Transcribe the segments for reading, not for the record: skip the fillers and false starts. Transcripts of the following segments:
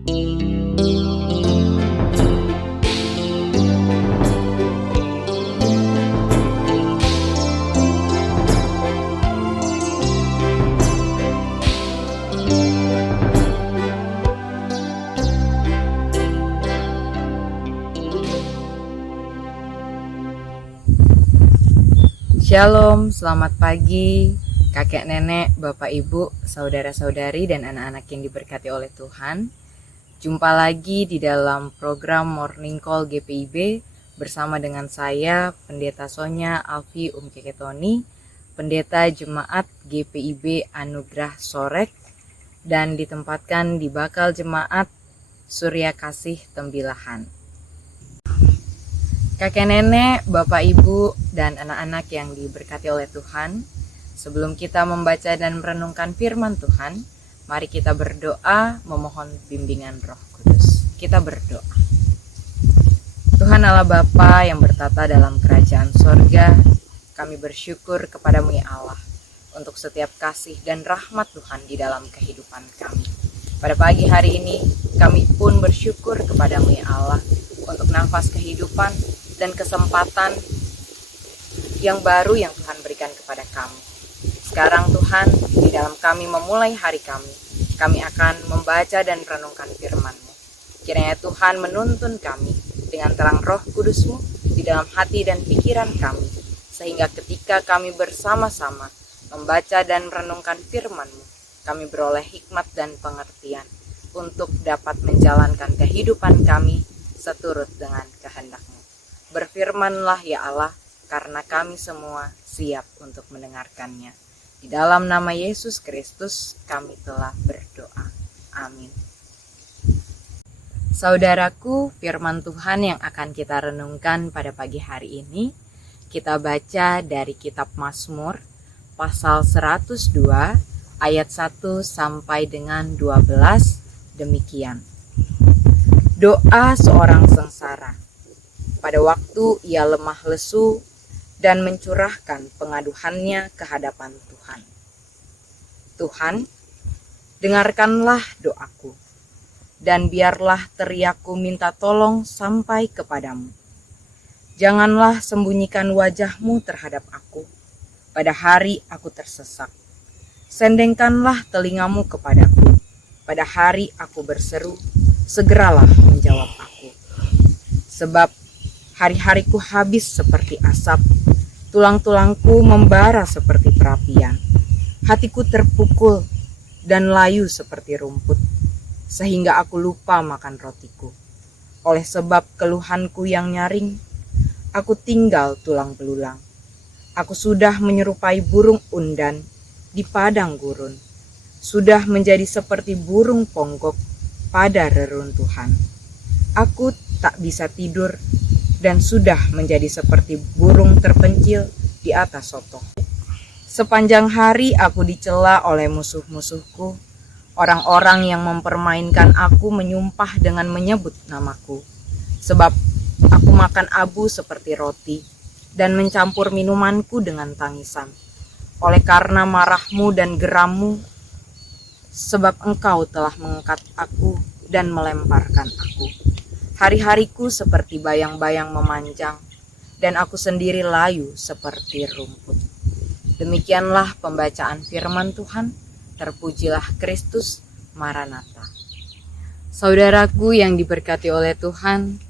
Shalom, selamat pagi kakek nenek, bapak ibu, saudara-saudari dan anak-anak yang diberkati oleh Tuhan. Jumpa lagi di dalam program Morning Call GPIB bersama dengan saya Pendeta Sonya Alfi Umkeketoni, Pendeta Jemaat GPIB Anugerah Sorek, dan ditempatkan di Bakal Jemaat Surya Kasih Tembilahan. Kakek nenek, bapak ibu, dan anak-anak yang diberkati oleh Tuhan, sebelum kita membaca dan merenungkan firman Tuhan, mari kita berdoa memohon bimbingan Roh Kudus. Kita berdoa. Tuhan Allah Bapa yang bertata dalam kerajaan sorga, kami bersyukur kepadamu ya Allah untuk setiap kasih dan rahmat Tuhan di dalam kehidupan kami. Pada pagi hari ini, kami pun bersyukur kepadamu ya Allah untuk nafas kehidupan dan kesempatan yang baru yang Tuhan berikan kepada kami. Sekarang Tuhan, di dalam kami memulai hari kami akan membaca dan merenungkan firman-Mu. Kiranya Tuhan menuntun kami dengan terang Roh Kudus-Mu di dalam hati dan pikiran kami, sehingga ketika kami bersama-sama membaca dan merenungkan firman-Mu, kami beroleh hikmat dan pengertian untuk dapat menjalankan kehidupan kami seturut dengan kehendak-Mu. Berfirmanlah ya Allah, karena kami semua siap untuk mendengarkannya. Di dalam nama Yesus Kristus kami telah berdoa. Amin. Saudaraku, firman Tuhan yang akan kita renungkan pada pagi hari ini, kita baca dari kitab Mazmur, pasal 102, ayat 1 sampai dengan 12, demikian. Doa seorang sengsara. Pada waktu ia lemah lesu dan mencurahkan pengaduhannya ke hadapan Tuhan. Tuhan, dengarkanlah doaku, dan biarlah teriakku minta tolong sampai kepadamu. Janganlah sembunyikan wajah-Mu terhadap aku, pada hari aku tersesak. Sendengkanlah telingamu kepadaku, pada hari aku berseru, segeralah menjawab aku. Sebab hari-hariku habis seperti asap, tulang-tulangku membara seperti perapian. Hatiku terpukul dan layu seperti rumput, sehingga aku lupa makan rotiku. Oleh sebab keluhanku yang nyaring, aku tinggal tulang belulang. Aku sudah menyerupai burung undan di padang gurun, sudah menjadi seperti burung ponggok pada reruntuhan. Aku tak bisa tidur, dan sudah menjadi seperti burung terpencil di atas sotoh. Sepanjang hari aku dicela oleh musuh-musuhku. Orang-orang yang mempermainkan aku menyumpah dengan menyebut namaku. Sebab aku makan abu seperti roti dan mencampur minumanku dengan tangisan. Oleh karena marahmu dan gerammu, sebab engkau telah mengangkat aku dan melemparkan aku. Hari-hariku seperti bayang-bayang memanjang, dan aku sendiri layu seperti rumput. Demikianlah pembacaan firman Tuhan. Terpujilah Kristus, Maranatha. Saudaraku yang diberkati oleh Tuhan,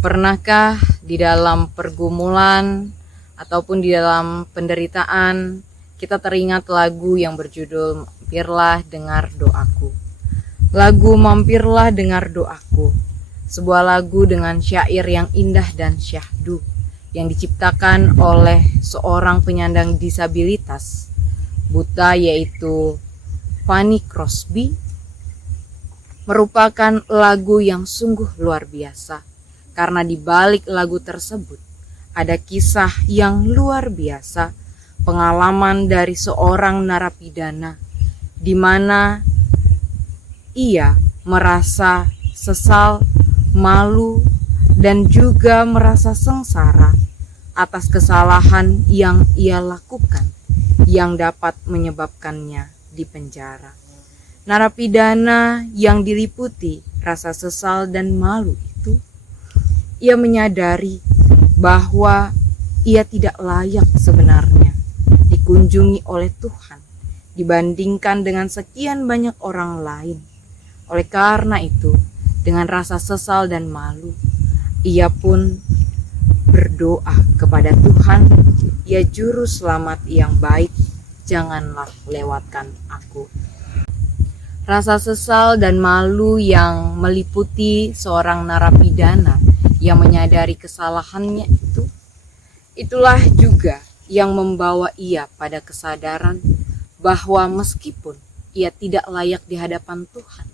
pernahkah di dalam pergumulan ataupun di dalam penderitaan kita teringat lagu yang berjudul Mampirlah Dengar Doaku? Lagu Mampirlah Dengar Doaku, sebuah lagu dengan syair yang indah dan syahdu yang diciptakan oleh seorang penyandang disabilitas buta yaitu Fanny Crosby, merupakan lagu yang sungguh luar biasa karena di balik lagu tersebut ada kisah yang luar biasa, pengalaman dari seorang narapidana di mana ia merasa sesal, malu, dan juga merasa sengsara atas kesalahan yang ia lakukan yang dapat menyebabkannya dipenjara. Narapidana yang diliputi rasa sesal dan malu itu, ia menyadari bahwa ia tidak layak sebenarnya dikunjungi oleh Tuhan dibandingkan dengan sekian banyak orang lain. Oleh karena itu, dengan rasa sesal dan malu, ia pun berdoa kepada Tuhan, "Ya Juru Selamat yang baik, janganlah lewatkan aku." Rasa sesal dan malu yang meliputi seorang narapidana yang menyadari kesalahannya itulah juga yang membawa ia pada kesadaran bahwa meskipun ia tidak layak di hadapan Tuhan,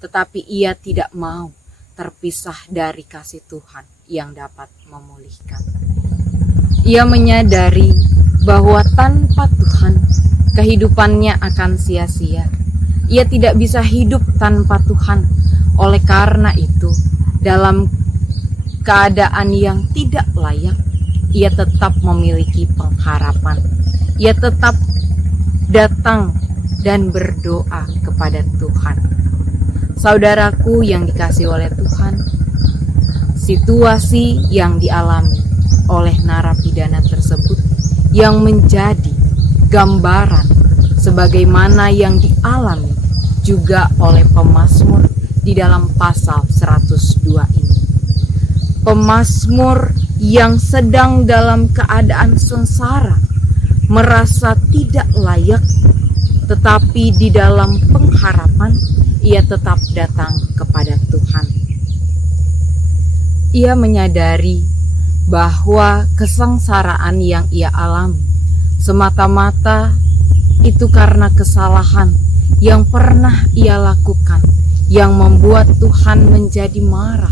tetapi ia tidak mau terpisah dari kasih Tuhan yang dapat memulihkan. Ia menyadari bahwa tanpa Tuhan kehidupannya akan sia-sia. Ia tidak bisa hidup tanpa Tuhan. Oleh karena itu, dalam keadaan yang tidak layak, ia tetap memiliki pengharapan. Ia tetap datang dan berdoa kepada Tuhan. Saudaraku yang dikasihi oleh Tuhan, situasi yang dialami oleh narapidana tersebut yang menjadi gambaran sebagaimana yang dialami juga oleh pemazmur di dalam pasal 102 ini. Pemazmur yang sedang dalam keadaan sengsara, merasa tidak layak, tetapi di dalam pengharapan ia tetap datang kepada Tuhan. Ia menyadari bahwa kesengsaraan yang ia alami semata-mata itu karena kesalahan yang pernah ia lakukan, yang membuat Tuhan menjadi marah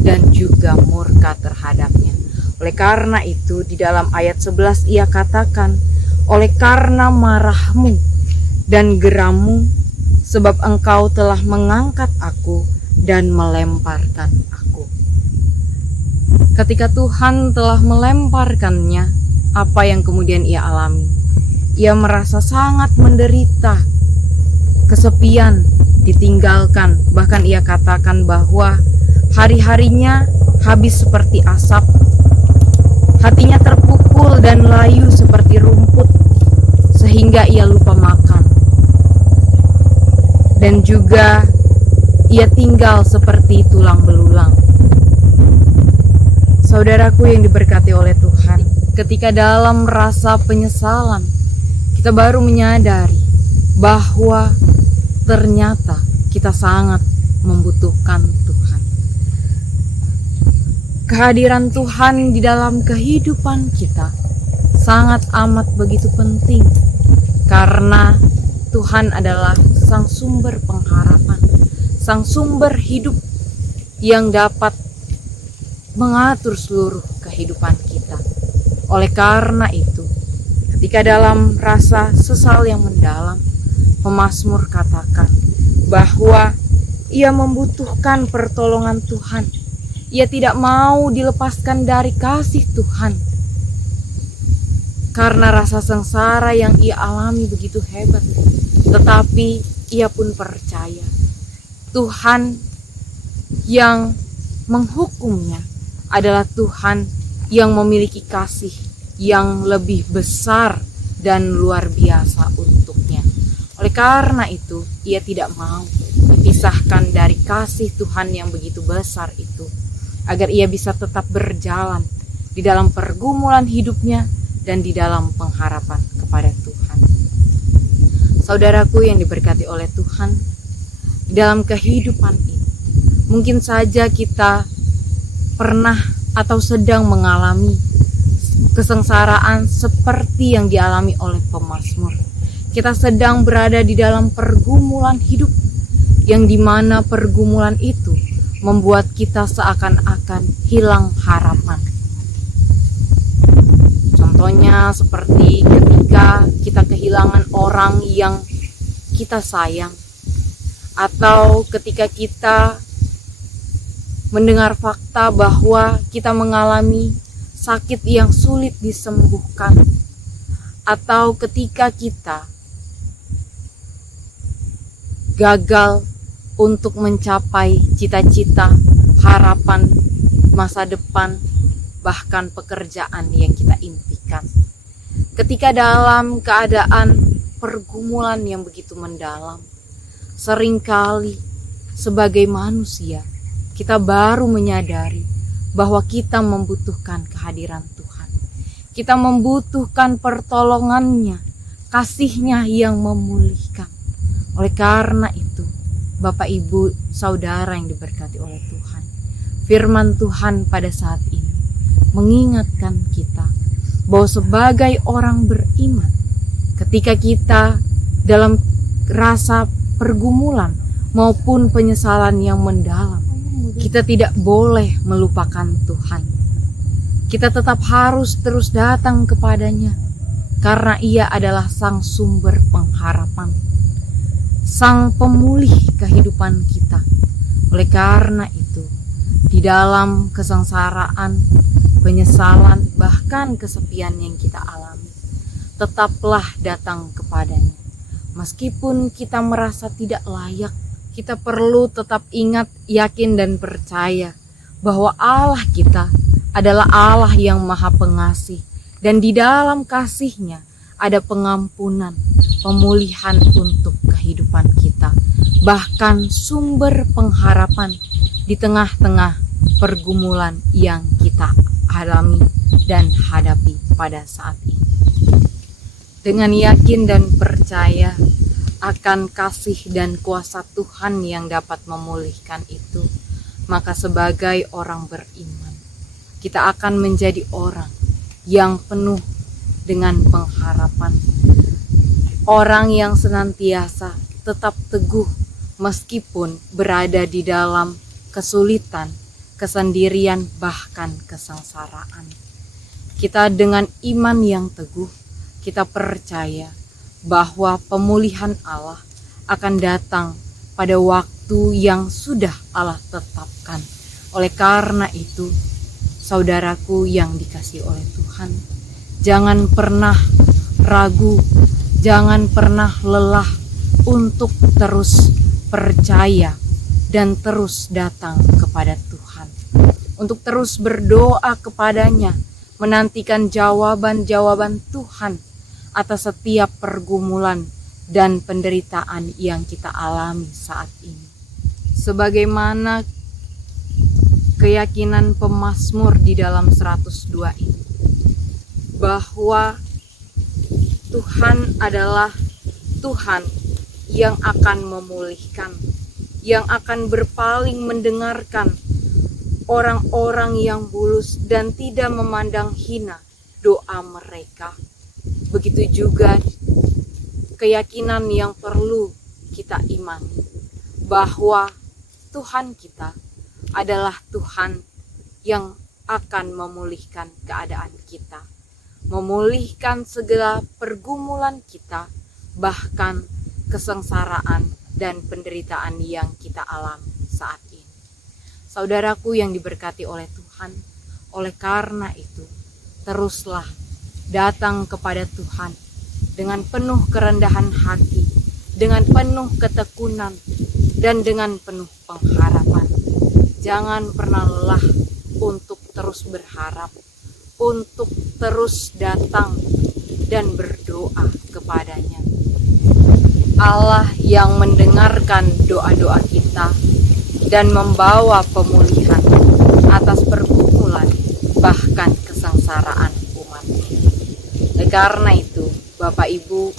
dan juga murka terhadapnya. Oleh karena itu, di dalam ayat 11 ia katakan, "Oleh karena marahmu dan gerammu, sebab engkau telah mengangkat aku dan melemparkan aku." Ketika Tuhan telah melemparkannya, apa yang kemudian ia alami? Ia merasa sangat menderita, kesepian, ditinggalkan. Bahkan ia katakan bahwa hari-harinya habis seperti asap, hatinya terpukul dan layu seperti rumput, sehingga ia lupa makan. Dan juga ia tinggal seperti tulang belulang. Saudaraku yang diberkati oleh Tuhan, ketika dalam rasa penyesalan kita baru menyadari bahwa ternyata kita sangat membutuhkan Tuhan. Kehadiran Tuhan di dalam kehidupan kita sangat amat begitu penting, karena Tuhan adalah sang sumber pengharapan, sang sumber hidup yang dapat mengatur seluruh kehidupan kita. Oleh karena itu, ketika dalam rasa sesal yang mendalam, pemazmur katakan bahwa ia membutuhkan pertolongan Tuhan. Ia tidak mau dilepaskan dari kasih Tuhan, karena rasa sengsara yang ia alami begitu hebat. Tetapi ia pun percaya Tuhan yang menghukumnya adalah Tuhan yang memiliki kasih yang lebih besar dan luar biasa untuknya. Oleh karena itu, ia tidak mau dipisahkan dari kasih Tuhan yang begitu besar itu, agar ia bisa tetap berjalan di dalam pergumulan hidupnya dan di dalam pengharapan kepada Tuhan. Saudaraku yang diberkati oleh Tuhan, di dalam kehidupan ini, mungkin saja kita pernah atau sedang mengalami kesengsaraan seperti yang dialami oleh pemazmur. Kita sedang berada di dalam pergumulan hidup, yang dimana pergumulan itu membuat kita seakan-akan hilang harapan. Contohnya seperti ketika kita kehilangan orang yang kita sayang, atau ketika kita mendengar fakta bahwa kita mengalami sakit yang sulit disembuhkan, atau ketika kita gagal untuk mencapai cita-cita, harapan, masa depan, bahkan pekerjaan yang kita impikan. Ketika dalam keadaan pergumulan yang begitu mendalam, seringkali sebagai manusia kita baru menyadari bahwa kita membutuhkan kehadiran Tuhan. Kita membutuhkan pertolongannya, kasih-Nya yang memulihkan. Oleh karena itu, Bapak, Ibu, Saudara yang diberkati oleh Tuhan, firman Tuhan pada saat ini mengingatkan kita bahwa sebagai orang beriman, ketika kita dalam rasa pergumulan maupun penyesalan yang mendalam, kita tidak boleh melupakan Tuhan. Kita tetap harus terus datang kepadanya, karena Ia adalah Sang sumber pengharapan, Sang pemulih kehidupan kita. Oleh karena itu, di dalam kesengsaraan, penyesalan, bahkan kesepian yang kita alami, tetaplah datang kepadanya. Meskipun kita merasa tidak layak, kita perlu tetap ingat, yakin, dan percaya bahwa Allah kita adalah Allah yang Maha Pengasih, dan di dalam kasih-Nya ada pengampunan, pemulihan untuk kehidupan kita, bahkan sumber pengharapan di tengah-tengah pergumulan yang kita alami dan hadapi pada saat ini. Dengan yakin dan percaya akan kasih dan kuasa Tuhan yang dapat memulihkan itu, maka sebagai orang beriman, kita akan menjadi orang yang penuh dengan pengharapan. Orang yang senantiasa tetap teguh meskipun berada di dalam kesulitan, kesendirian, bahkan kesengsaraan. Kita dengan iman yang teguh, kita percaya bahwa pemulihan Allah akan datang pada waktu yang sudah Allah tetapkan. Oleh karena itu, saudaraku yang dikasihi oleh Tuhan, jangan pernah ragu, jangan pernah lelah untuk terus percaya dan terus datang kepada Tuhan, untuk terus berdoa kepadanya, menantikan jawaban-jawaban Tuhan atas setiap pergumulan dan penderitaan yang kita alami saat ini. Sebagaimana keyakinan pemazmur di dalam 102 ini, bahwa Tuhan adalah Tuhan yang akan memulihkan, yang akan berpaling mendengarkan orang-orang yang bulus dan tidak memandang hina doa mereka. Begitu juga keyakinan yang perlu kita imani, bahwa Tuhan kita adalah Tuhan yang akan memulihkan keadaan kita, memulihkan segala pergumulan kita, bahkan kesengsaraan dan penderitaan yang kita alami saat ini. Saudaraku yang diberkati oleh Tuhan, oleh karena itu, teruslah datang kepada Tuhan dengan penuh kerendahan hati, dengan penuh ketekunan, dan dengan penuh pengharapan. Jangan pernah lelah untuk terus berharap, untuk terus datang dan berdoa kepadanya. Allah yang mendengarkan doa-doa kita dan membawa pemulihan atas pergumulan bahkan kesengsaraan umatnya. Karena itu, Bapak, Ibu,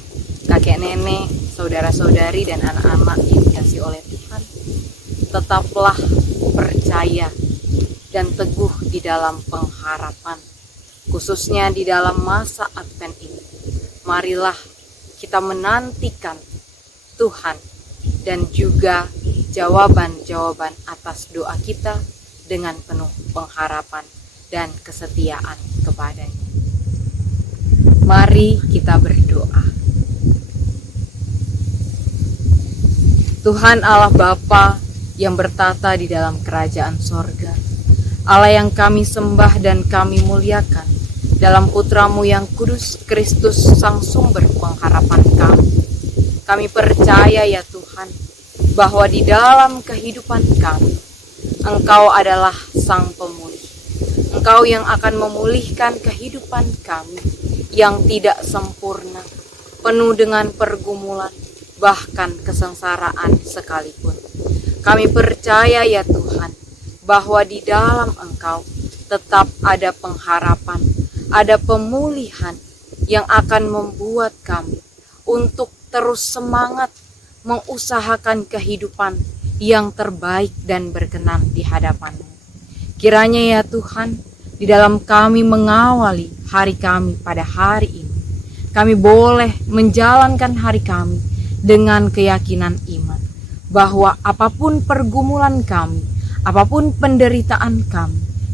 kakek, nenek, saudara-saudari, dan anak-anak yang dikasihi oleh Tuhan, tetaplah percaya dan teguh di dalam pengharapan, khususnya di dalam masa Advent ini. Marilah kita menantikan Tuhan dan juga jawaban-jawaban atas doa kita dengan penuh pengharapan dan kesetiaan kepadanya. Mari kita berdoa. Tuhan Allah Bapa yang bertata di dalam kerajaan sorga, Allah yang kami sembah dan kami muliakan, dalam Putra-Mu yang kudus, Kristus, Sang sumber pengharapan kami. Kami percaya ya Tuhan, bahwa di dalam kehidupan kami, Engkau adalah Sang Pemulih. Engkau yang akan memulihkan kehidupan kami yang tidak sempurna, penuh dengan pergumulan, bahkan kesengsaraan sekalipun. Kami percaya ya Tuhan, bahwa di dalam Engkau tetap ada pengharapan, ada pemulihan yang akan membuat kami untuk terus semangat mengusahakan kehidupan yang terbaik dan berkenan di hadapan-Mu. Kiranya ya Tuhan, di dalam kami mengawali hari kami pada hari ini, kami boleh menjalankan hari kami dengan keyakinan iman, bahwa apapun pergumulan kami, apapun penderitaan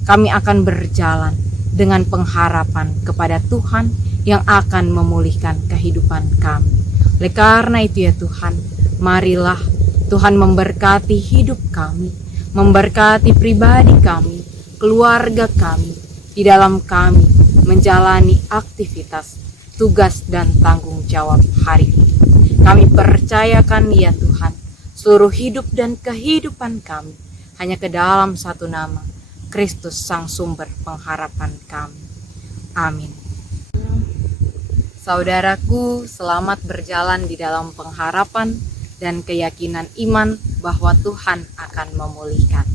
kami akan berjalan dengan pengharapan kepada Tuhan yang akan memulihkan kehidupan kami. Oleh karena itu ya Tuhan, marilah Tuhan memberkati hidup kami, memberkati pribadi kami, keluarga kami, di dalam kami menjalani aktivitas, tugas dan tanggung jawab hari ini. Kami percayakan ya Tuhan, seluruh hidup dan kehidupan kami hanya ke dalam satu nama, Kristus Sang Sumber pengharapan kami. Amin. Saudaraku, selamat berjalan di dalam pengharapan dan keyakinan iman bahwa Tuhan akan memulihkan.